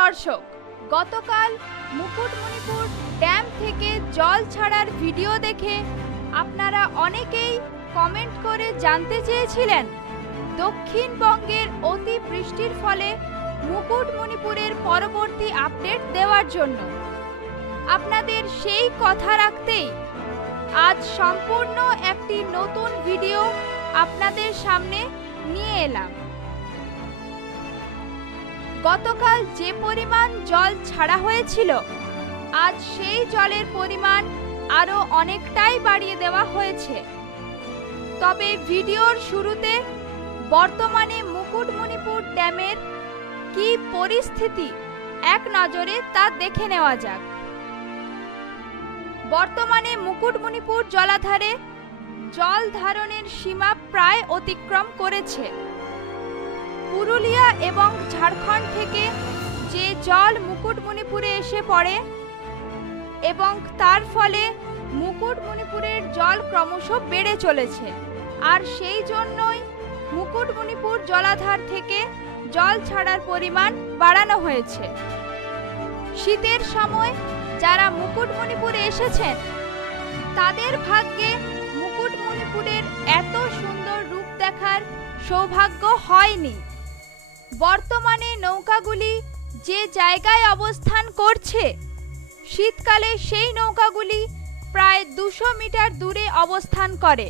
দর্শক, গতকাল মুকুটমণিপুর ড্যাম থেকে জল ছাড়ার ভিডিও দেখে আপনারা অনেকেই কমেন্ট করে জানতে চেয়েছিলেন। দক্ষিণবঙ্গের অতি বৃষ্টির ফলে মুকুটমণিপুরের পরবর্তী আপডেট দেওয়ার জন্য। আপনাদের সেই কথা রাখতেই আজ সম্পূর্ণ একটি নতুন ভিডিও আপনাদের সামনে নিয়ে এলাম। গতকাল যে পরিমাণ জল ছাড়া হয়েছিল, আজ সেই জলের পরিমাণ আরও অনেকটাই বাড়িয়ে দেওয়া হয়েছে। তবে ভিডিওর শুরুতে বর্তমানে মুকুটমণিপুর ড্যামের কি পরিস্থিতি এক নজরে তা দেখে নেওয়া যাক। বর্তমানে মুকুটমণিপুর জলাধারে জল ধারণের সীমা প্রায় অতিক্রম করেছে। পুরুলিয়া এবং ঝাড়খণ্ড থেকে যে জল মুকুটমণিপুরে এসে পড়ে এবং তার ফলে মুকুটমণিপুরের জল ক্রমশ বেড়ে চলেছে। আর সেই জন্যই মুকুটমণিপুর জলাধার থেকে জল ছাড়ার পরিমাণ বাড়ানো হয়েছে। শীতের সময় যারা মুকুটমণিপুরে এসেছেন, তাদের ভাগ্যে মুকুটমণিপুরের এত সুন্দর রূপ দেখার সৌভাগ্য হয়নি। বর্তমানে নৌকাগুলি যে জায়গায় অবস্থান করছে, শীতকালে সেই নৌকাগুলি প্রায় দুশো মিটার দূরে অবস্থান করে।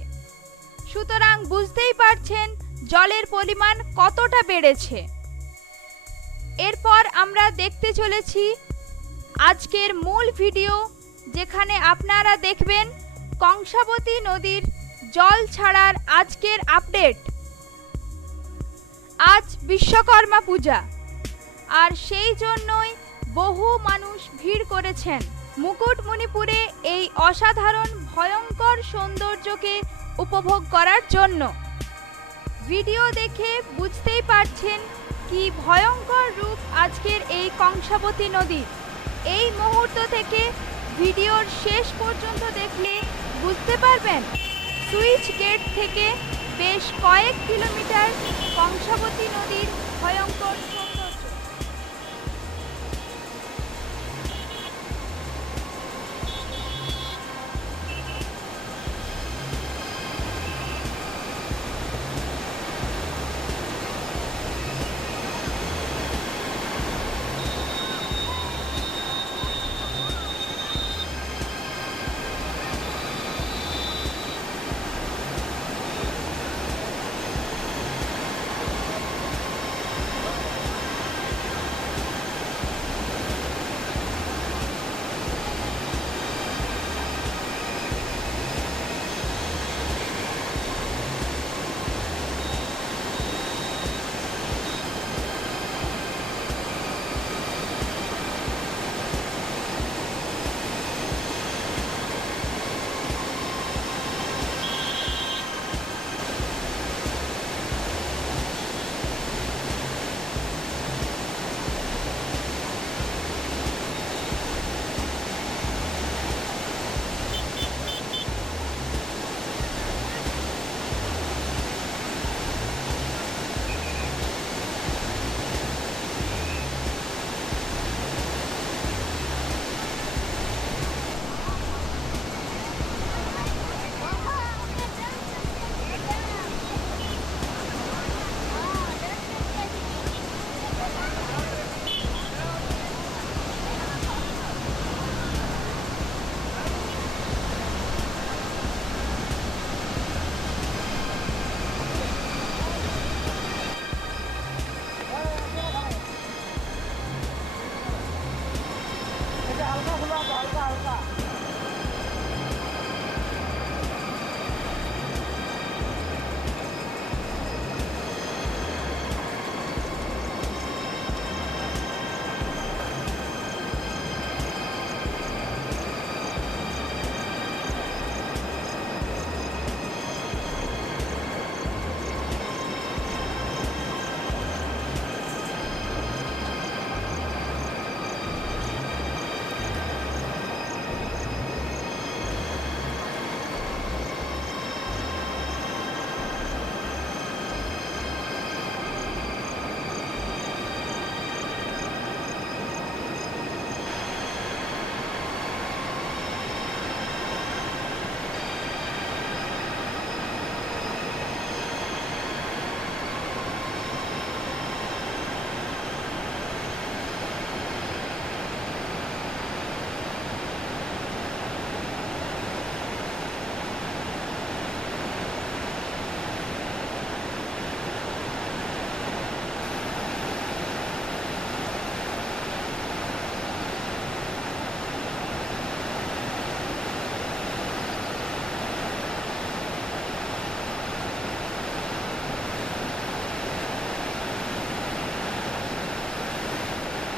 সুতরাং বুঝতেই পারছেন জলের পরিমাণ কতটা বেড়েছে। এরপর আমরা দেখতে চলেছি আজকের মূল ভিডিও, যেখানে আপনারা দেখবেন কংসাবতী নদীর জল ছাড়ার আজকের আপডেট। আজ বিশ্বকর্মা পূজা। আর সেই জন্যই বহু মানুষ ভিড় করেছেন। মুকুটমণিপুরে এই অসাধারণ, ভয়ঙ্কর সৌন্দর্যকে উপভোগ করার জন্য। ভিডিও দেখে বুঝতেই পারছেন কি ভয়ঙ্কর রূপ আজকের এই কংসাবতী নদীর এই মুহূর্ত থেকে ভিডিওর শেষ পর্যন্ত দেখলে বুঝতে পারবেন, সুইচ গেট থেকে বেশ কয়েক কিলোমিটার কংসাবতী নদীর ভয়ঙ্কর